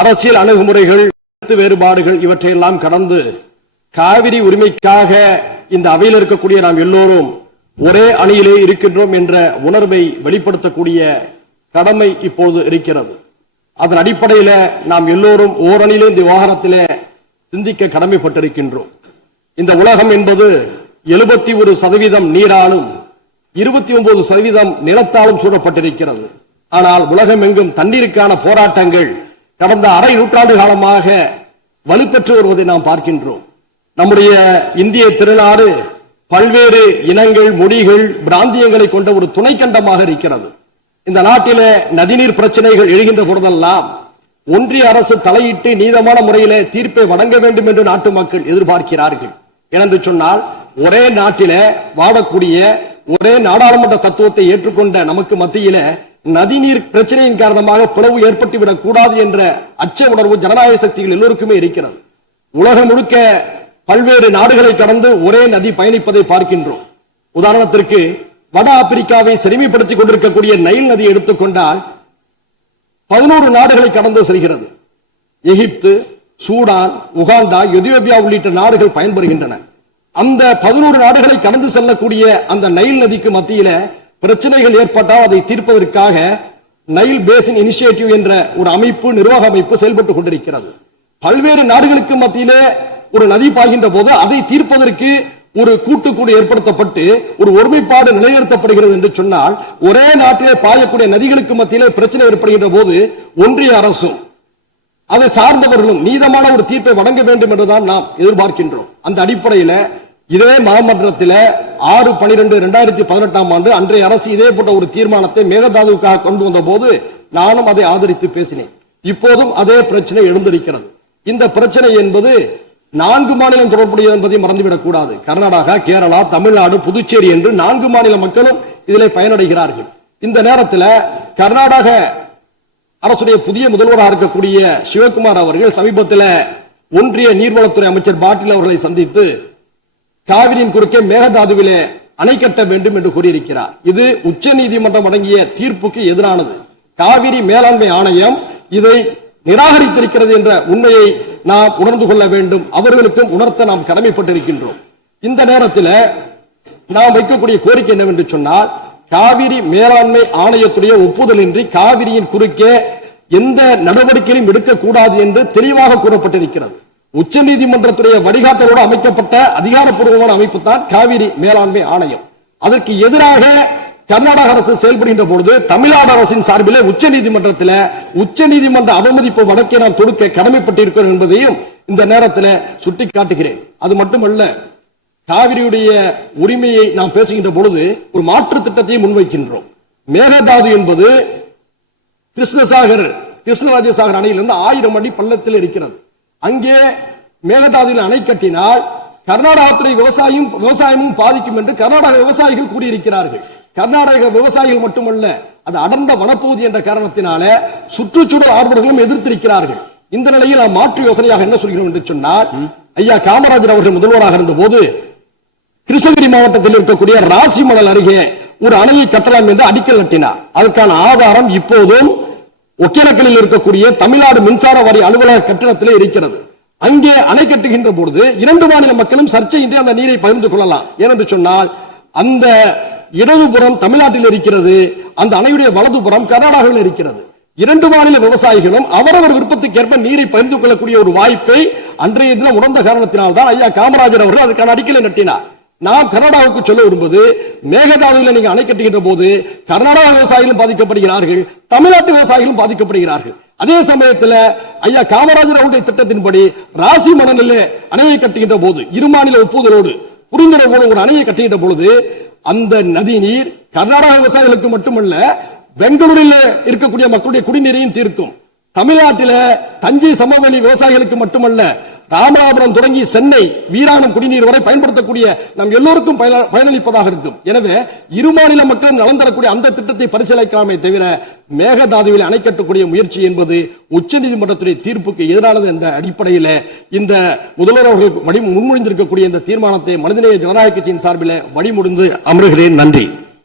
அரசியல் அணுகுமுறைகள், வேறுபாடுகள் இவற்றையெல்லாம் கடந்து காவிரி உரிமைக்காக இந்த அவையில் இருக்கக்கூடிய நாம் எல்லோரும் ஒரே அணியிலே இருக்கின்றோம் என்ற உணர்வை வெளிப்படுத்தக்கூடிய கடமை இப்போது இருக்கிறது. அதன் அடிப்படையில் நாம் எல்லோரும் ஓரணியிலே இந்த விவகாரத்திலே சிந்திக்க கடமைப்பட்டிருக்கின்றோம். இந்த உலகம் என்பது 71% நீராலும் 29% நிலத்தாலும் சூழப்பட்டிருக்கிறது. ஆனால் உலகம் எங்கும் தண்ணீருக்கான போராட்டங்கள் கடந்த அரை நூற்றாண்டு காலமாக வலுப்பெற்று வருவதை நாம் பார்க்கின்றோம். நம்முடைய இந்திய திருநாடு பல்வேறு இனங்கள், மொழிகள், பிராந்தியங்களை கொண்ட ஒரு துணைக்கண்டமாக இருக்கிறது. இந்த நாட்டிலே நதிநீர் பிரச்சனைகள் எழுகின்ற பொழுதெல்லாம் ஒன்றிய அரசு தலையிட்டு நீதமான முறையிலே தீர்ப்பை வழங்க வேண்டும் என்று நாட்டு மக்கள் எதிர்பார்க்கிறார்கள். ஏனென்று சொன்னால் ஒரே நாட்டிலே வாழக்கூடிய ஒரே நாடாளுமன்ற தத்துவத்தை ஏற்றுக்கொண்ட நமக்கு மத்தியில நதிநீர் பிரச்சனையின் காரணமாக பிளவு ஏற்பட்டுவிடக் கூடாது என்ற அச்ச உணர்வு ஜனநாயக சக்திகள் எல்லோருக்குமே இருக்கிறது. உலகம் முழுக்க பல்வேறு நாடுகளை கடந்து ஒரே நதி பயணிப்பதை பார்க்கின்றோம். உதாரணத்திற்கு வட ஆப்பிரிக்காவை செழுமைப்படுத்திக் கொண்டிருக்கக்கூடிய நைல் நதி எடுத்துக்கொண்டால் 11 நாடுகளை கடந்து செல்கிறது. எகிப்து, சூடான், உகாண்டா, எதியோப்பியா உள்ளிட்ட நாடுகள் பயன்பெறுகின்றன. அந்த 11 நாடுகளை கடந்து செல்லக்கூடிய அந்த நைல் நதிக்கு மத்தியில பிரச்சனைகள் ஏற்பட்டால் அதை தீர்ப்பதற்காக நைல் பேசின் இனிஷியேட்டிவ் என்ற ஒரு அமைப்பு, நிர்வாக அமைப்பு செயல்பட்டுக் கொண்டிருக்கிறது. பல்வேறு நாடுகளுக்கு மத்தியிலே ஒரு நதி பாய்கின்ற போது அதை தீர்ப்பதற்கு ஒரு கூட்டுக்குழு ஏற்படுத்தப்பட்டு ஒரு ஒருமைப்பாடு நிலைநிறுத்தப்படுகிறது என்று சொன்னால், ஒரே நாட்டிலே பாயக்கூடிய நதிகளுக்கு மத்தியிலே பிரச்சனை ஏற்படுகின்ற போது ஒன்றிய அரசும் அதை சார்ந்தவர்களும் நீதமான ஒரு தீர்ப்பை வழங்க வேண்டும் என்றுதான் நாம் எதிர்பார்க்கின்றோம். அந்த அடிப்படையில் இதே மாமன்றத்தில் 6/12/2018 ஆண்டு அன்றைய அரசு இதே போன்ற ஒரு தீர்மானத்தை மேகதாதுவுக்காக கொண்டு வந்த போது நானும் அதை ஆதரித்து பேசினேன். இப்போதும் அதே பிரச்சனை எழுந்திருக்கிறது. இந்த பிரச்சனை என்பது 4 மாநிலம் தொடர்புடையது என்பதை மறந்துவிடக் கூடாது. கர்நாடகா, கேரளா, தமிழ்நாடு, புதுச்சேரி என்று 4 மாநில மக்களும் இதிலே பயனடைகிறார்கள். இந்த நேரத்தில் கர்நாடக அரசுடைய புதிய முதல்வராக இருக்கக்கூடிய சிவகுமார் அவர்கள் சமீபத்தில் ஒன்றிய நீர்வளத்துறை அமைச்சர் பாட்டீல் அவர்களை சந்தித்து காவிரியின் குறுக்கே மேகதாதுவிலே அணை கட்ட வேண்டும் என்று கூறியிருக்கிறார். இது உச்ச நீதிமன்றம் வழங்கிய தீர்ப்புக்கு எதிரானது. காவிரி மேலாண்மை ஆணையம் இதை நிராகரித்திருக்கிறது என்ற உண்மையை நாம் உணர்ந்து கொள்ள வேண்டும். அவர்களுக்கும் உணர்த்த நாம் கடமைப்பட்டிருக்கின்றோம். இந்த நேரத்தில் நாம் வைக்கக்கூடிய கோரிக்கை என்னவென்று சொன்னால், காவிரி மேலாண்மை ஆணையத்துடைய ஒப்புதலின்றி காவிரியின் குறுக்கே எந்த நடவடிக்கையும் எடுக்கக்கூடாது என்று தெளிவாக கூறப்பட்டிருக்கிறது. உச்ச நீதிமன்றத்துடைய வழிகாட்டலோடு அமைக்கப்பட்ட அதிகாரப்பூர்வமான அமைப்பு தான் காவிரி மேலாண்மை ஆணையம். அதற்கு எதிராக கர்நாடக அரசு செயல்படுகின்ற பொழுது தமிழ்நாடு அரசின் சார்பிலே உச்ச நீதிமன்ற அவமதிப்பு வழக்கை நாம் தொடுக்க கடமைப்பட்டிருக்கிறோம் என்பதையும் இந்த நேரத்தில் சுட்டிக்காட்டுகிறேன். அது மட்டுமல்ல, காவிரியுடைய உரிமையை நாம் பேசுகின்ற பொழுது ஒரு மாற்று திட்டத்தை முன்வைக்கின்றோம். மேகதாது என்பது கிருஷ்ணராஜசாகர் அணையிலிருந்து 1000 அடி பள்ளத்தில் இருக்கிறது. அங்கே மேகதாதுவில் அணை கட்டினால் கர்நாடகத்துறை விவசாயமும் பாதிக்கும் என்று கர்நாடக விவசாயிகள் கூறியிருக்கிறார்கள். கர்நாடக விவசாயிகள் மட்டுமல்ல, அது அடர்ந்த வனப்பகுதி என்ற காரணத்தினால சுற்றுச்சூழல் ஆர்வலர்களும் எதிர்த்திருக்கிறார்கள். இந்த நிலையில் நாம் மாற்று யோசனையாக என்ன சொல்கிறோம் என்று சொன்னால், ஐயா காமராஜர் அவர்கள் முதல்வராக இருந்த போது கிருஷ்ணகிரி மாவட்டத்தில் இருக்கக்கூடிய ராசிமணல் அருகே ஒரு அணையை கட்டலாம் என்று அடிக்கல் நட்டினார். அதற்கான ஆதாரம் இப்போதும் ஒகேனக்கலில் இருக்கக்கூடிய தமிழ்நாடு மின்சார வாரிய அலுவலக கட்டிடத்திலே இருக்கிறது. அங்கே அணை கட்டுகின்ற பொழுது 2 மாநில மக்களும் சர்ச்சையின்றி அந்த நீரை பகிர்ந்து கொள்ளலாம். ஏனென்று சொன்னால், அந்த இடதுபுறம் தமிழ்நாட்டில் இருக்கிறது, அந்த அணையுடைய வலதுபுறம் கர்நாடகாவில் இருக்கிறது. 2 மாநில விவசாயிகளும் அவரவர் விருப்பத்துக்கேற்ப நீரை பகிர்ந்து கொள்ளக்கூடிய ஒரு வாய்ப்பை அன்றைய தினம் உணர்ந்த காரணத்தினால் தான் ஐயா காமராஜர் அவர்கள் அதுக்கான அடிக்கலை நட்டினார். நாம் கர்நாடகாவுக்கு சொல்ல விரும்புவது, மேகதாதுவில் நீங்க அணை கட்டுகின்ற போது கர்நாடக விவசாயிகளும் பாதிக்கப்படுகிறார்கள், தமிழ்நாட்டு விவசாயிகளும் பாதிக்கப்படுகிறார்கள். அதே சமயத்தில் ஐயா காமராஜர் அவருடைய திட்டத்தின்படி ராசி மணலில் அணையை கட்டுகின்ற போது 2 மாநில ஒப்புதலோடு புரிந்துணர்வோடு ஒரு அணையை கட்டுகின்ற பொழுது அந்த நதி நீர் கர்நாடக விவசாயிகளுக்கு மட்டுமல்ல, பெங்களூரில் இருக்கக்கூடிய மக்களுடைய குடிநீரையும் தீர்க்கும். தமிழ்நாட்டில் தஞ்சை சமவெளி விவசாயிகளுக்கு மட்டுமல்ல, ராமநாதபுரம் தொடங்கி சென்னை வீராணம் குடிநீர் வரை பயன்படுத்தக்கூடிய நம் எல்லோருக்கும் பயனளிப்பதாக இருக்கும். எனவே 2 மாநில மக்களும் நலன் தரக்கூடிய அந்த திட்டத்தை பரிசீலிக்காமே தவிர மேகதாதுவில் அணை கட்டக்கூடிய முயற்சி என்பது உச்ச நீதிமன்றத்துடைய தீர்ப்புக்கு எதிரானது என்ற அடிப்படையில் இந்த முதல்வர் அவர்கள் முன்மொழிந்திருக்கக்கூடிய இந்த தீர்மானத்தை மனிதநேய ஜனநாயக கட்சியின் சார்பில் வழிமுடிந்து அமர்கிறேன். நன்றி.